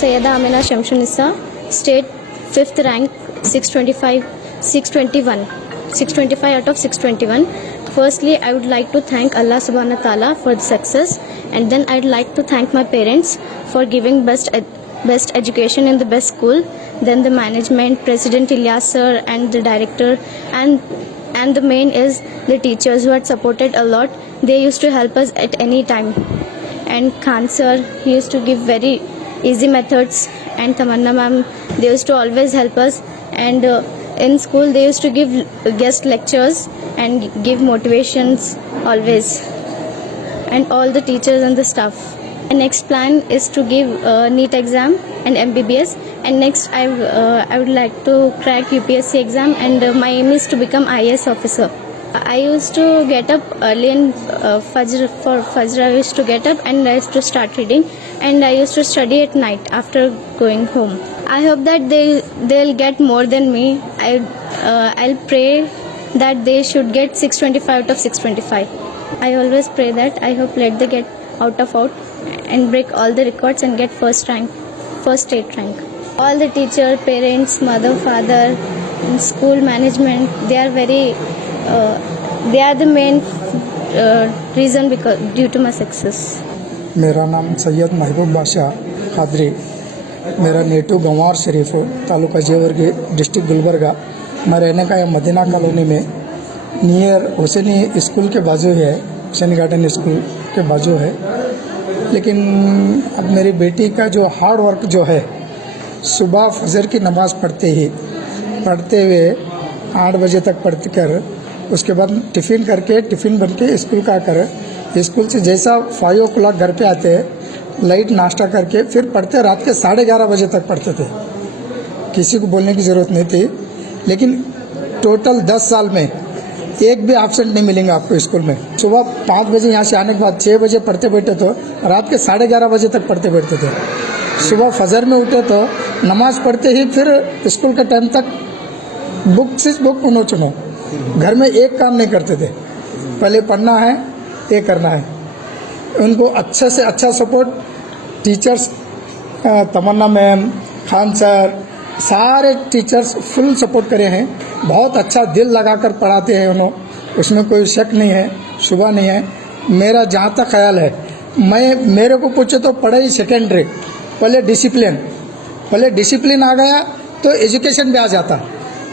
Sayyida Amina Shamsunissa, state 5th rank, 625 out of 621. Firstly, I would like to thank Allah subhanahu wa ta'ala for the success, and then I'd like to thank my parents for giving best education in the best school, then the management, President Ilyas sir and the director, and the main is the teachers who had supported a lot. They used to help us at any time. And Khan sir, he used to give very easy methods, and Tamanna ma'am, they used to always help us. And in school they used to give guest lectures and give motivations always, and all the teachers and the staff. My next plan is to give NEET exam and MBBS, and next I would like to crack UPSC exam, and my aim is to become IAS officer. I used to get up early in Fajr. For Fajr I used to get up and I used to start reading, and I used to study at night after going home. I hope that they'll get more than me. I'll pray that they should get 625 out of 625. I always pray that. I hope let they get out and break all the records and get first state rank. All the teacher, parents, mother, father, and school management, they are the main reason due to my success. मेरा नाम सैयद महबूब बादशाह कादरी, मेरा native गंवार शरीफ हो, taluka Jevargi, district Gulbarga. मैं रहने का है Medina colony में, नियर हुसैनी स्कूल के बाजू है, हुसैनी गार्डन स्कूल के बाजू है। लेकिन अब मेरी बेटी का जो हार्ड वर्क जो है, सुबह फजर की नमाज़ पढ़ते हुए 8 बजे तक पढ़ कर उसके बाद टिफ़िन बन के स्कूल का कर, स्कूल से जैसा 5 o'clock घर पे आते हैं, लाइट नाश्ता करके फिर पढ़ते, रात के 11:30 बजे तक पढ़ते थे। किसी को बोलने की ज़रूरत नहीं थी। लेकिन टोटल 10 साल में एक भी एब्सेंट नहीं मिलेंगे आपको स्कूल में। सुबह 5 बजे यहाँ से आने के बाद 6 बजे पढ़ते बैठे तो रात के 11:30 बजे तक पढ़ते बैठते थे। सुबह फजर में उठे तो नमाज़ पढ़ते ही फिर स्कूल के टाइम तक बुक चुनो। घर में एक काम नहीं करते थे, पहले पढ़ना है, ये करना है। उनको अच्छे से अच्छा सपोर्ट टीचर्स, तमन्ना मैम, खान सर, सारे टीचर्स फुल सपोर्ट करे हैं। बहुत अच्छा दिल लगाकर पढ़ाते हैं उन्होंने, उसमें कोई शक नहीं है, शुबा नहीं है। मेरा जहाँ तक ख्याल है, मेरे को पूछे तो पढ़ाई सेकेंडरी, पहले डिसिप्लिन आ गया तो एजुकेशन भी आ जाता।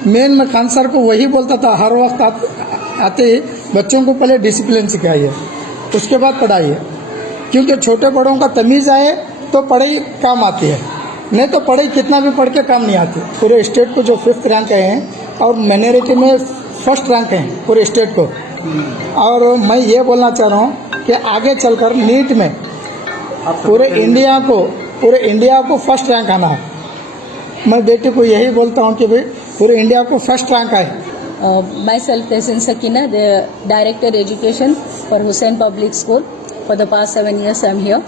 मेन मैं खान सर को वही बोलता था हर वक्त आते ही, बच्चों को पहले डिसिप्लिन सिखाइए, उसके बाद पढ़ाइए, क्योंकि छोटे बड़ों का तमीज़ आए तो पढ़ाई काम आती है, नहीं तो पढ़ाई कितना भी पढ़ के काम नहीं आती। पूरे स्टेट को जो 5th रैंक हैं और माइनॉरिटी में 1st रैंक हैं पूरे स्टेट को। और मैं ये बोलना चाह रहा हूँ कि आगे चलकर नीट में पूरे इंडिया को 1st रैंक आना है। मैं बेटे को यही बोलता हूँ कि भाई पूरे इंडिया को 1st रैंक आए। Myself, Tehsin Sakina, the Director Education for Hussain Public School. For the past 7 years I am here,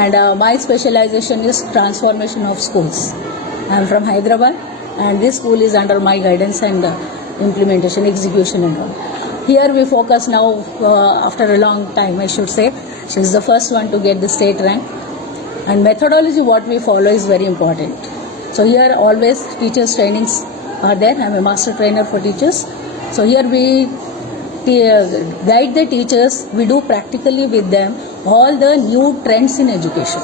and my specialization is transformation of schools. I am from Hyderabad, and this school is under my guidance and implementation, execution and all. Here we focus now, after a long time I should say, she is the first one to get the state rank, and methodology what we follow is very important. So here always teachers trainings are there. I am a master trainer for teachers. So here we guide the teachers, we do practically with them all the new trends in education.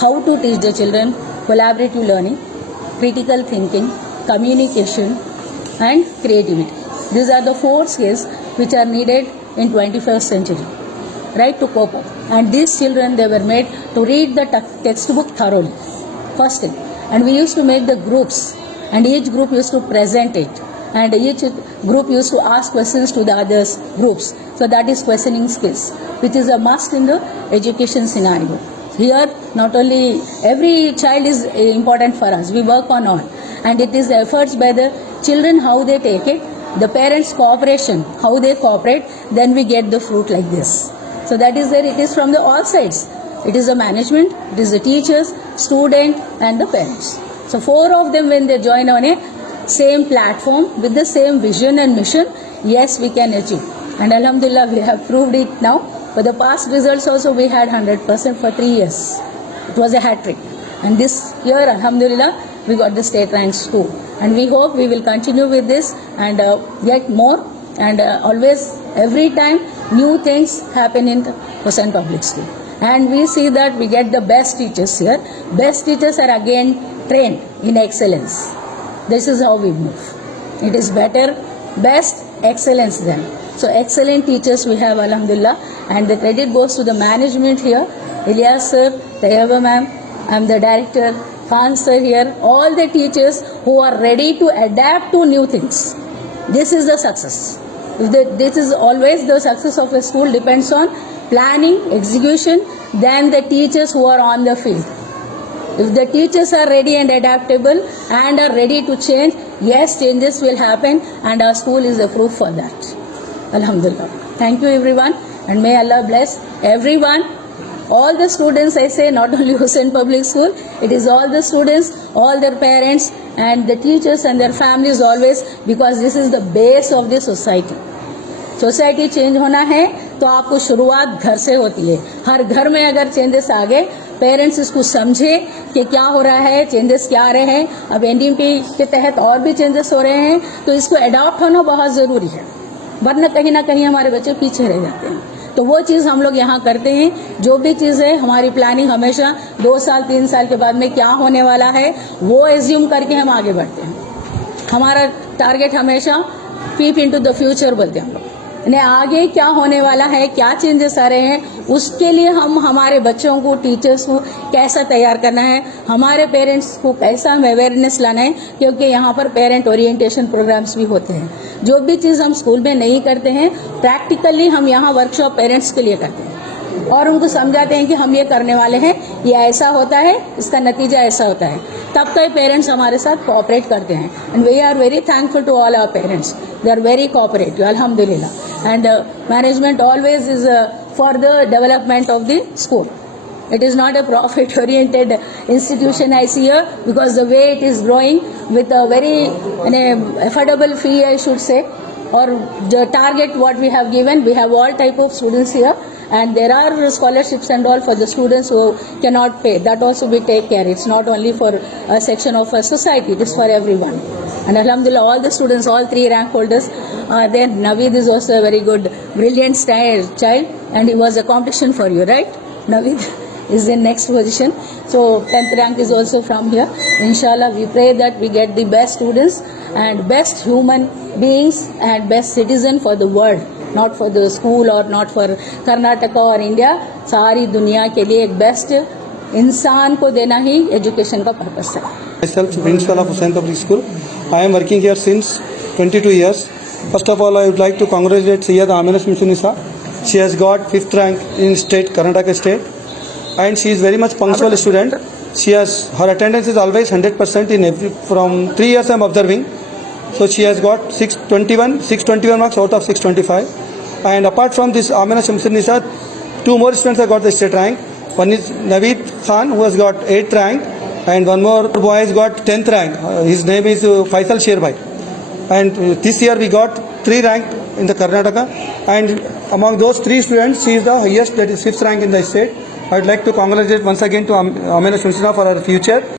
How to teach the children collaborative learning, critical thinking, communication and creativity. These are the 4 skills which are needed in 21st century, right, to cope up. And these children, they were made to read the textbook thoroughly, first thing. And we used to make the groups, and each group used to present it, and each group used to ask questions to the others groups. So that is questioning skills, which is a must in the education scenario. Here not only every child is important for us, we work on all, and it is the efforts by the children how they take it, the parents cooperation how they cooperate, then we get the fruit like this. So that is there, it is from the all sides. It is the management, it is the teachers, student and the parents. So 4 of them, when they join on a same platform with the same vision and mission, yes, we can achieve. And Alhamdulillah, we have proved it now. For the past results also, we had 100% for 3 years. It was a hat trick. And this year, Alhamdulillah, we got the state ranks too. And we hope we will continue with this and get more. And always, every time, new things happen in Hussain Public School. And we see that we get the best teachers here. Best teachers are again trained in excellence. This is how we move. It is better, best, excellence then. So excellent teachers we have, Alhamdulillah. And the credit goes to the management here. Ilyas sir, Tayyaba ma'am, I am the director, Khan sir here. All the teachers who are ready to adapt to new things. This is the success. This is always the success of a school depends on planning, execution, then the teachers who are on the field. If the teachers are ready and adaptable and are ready to change, yes, changes will happen and our school is a proof for that. Alhamdulillah. Thank you everyone and may Allah bless everyone. All the students, I say, not only Hussain Public School, it is all the students, all their parents and the teachers and their families always, because this is the base of the society. Society change होना है तो आपको शुरुआत घर से होती है. हर घर में अगर चेंजेस आ गए, पेरेंट्स इसको समझे कि क्या हो रहा है, चेंजेस क्या आ रहे हैं. अब एनडीएमपी के तहत और भी चेंजेस हो रहे हैं तो इसको अडॉप्ट होना बहुत ज़रूरी है, वरना कहीं ना कहीं हमारे बच्चे पीछे रह जाते हैं. तो वो चीज़ हम लोग यहाँ करते हैं. जो भी चीज़ है हमारी प्लानिंग हमेशा 2 साल 3 साल के बाद में क्या होने वाला है वो एज्यूम करके हम आगे बढ़ते हैं. हमारा टारगेट हमेशा पीप इनटू द फ्यूचर बोलते हैं हम लोग. ने आगे क्या होने वाला है, क्या चेंजेस आ रहे हैं, उसके लिए हम हमारे बच्चों को, टीचर्स को कैसा तैयार करना है, हमारे पेरेंट्स को कैसा हम अवेयरनेस लाना है. क्योंकि यहाँ पर पेरेंट ओरिएंटेशन प्रोग्राम्स भी होते हैं. जो भी चीज़ हम स्कूल में नहीं करते हैं, प्रैक्टिकली हम यहाँ वर्कशॉप पेरेंट्स के लिए करते हैं और उनको समझाते हैं कि हम ये करने वाले हैं, ये ऐसा होता है, इसका नतीजा ऐसा होता है. तब कई पेरेंट्स हमारे साथ कोऑपरेट करते हैं. And we are very thankful to all our parents. They are very cooperative, अल्हम्दुलिल्लाह. And management always is for the development of the school. It is not a profit-oriented institution I see here, because the way it is growing with a very affordable fee, I should say, or the target what we have given, we have all type of students here, and there are scholarships and all for the students who cannot pay. That also we take care. It's not only for a section of a society; it is for everyone. And Alhamdulillah, all the students, all 3 rank holders are there. Naveed is also a very good, brilliant child, and he was a competition for you, right? Naveed is in next position. So 10th rank is also from here. Inshallah, we pray that we get the best students and best human beings and best citizen for the world, not for the school or not for Karnataka or India. सारी दुनिया के लिए एक best इंसान को देना ही education का purpose है. Myself, principal of Hussain Public School. I am working here since 22 years. First of all, I would like to congratulate Sayyida Amina Shamsunisa. She has got 5th rank in state, Karnataka state, and she is very much punctual student. Her attendance is always 100% in from 3 years I am observing. So she has got 621 marks out of 625. And apart from this Amina Shamsunisa, 2 more students have got the state rank. One is Naveed Khan, who has got 8th rank. And one more boy has got 10th rank. His name is Faisal Sherbhai. And this year we got 3 rank in the Karnataka. And among those 3 students, she is the highest, that is 5th rank in the state. I would like to congratulate once again to Amina Shamsunisa for her future.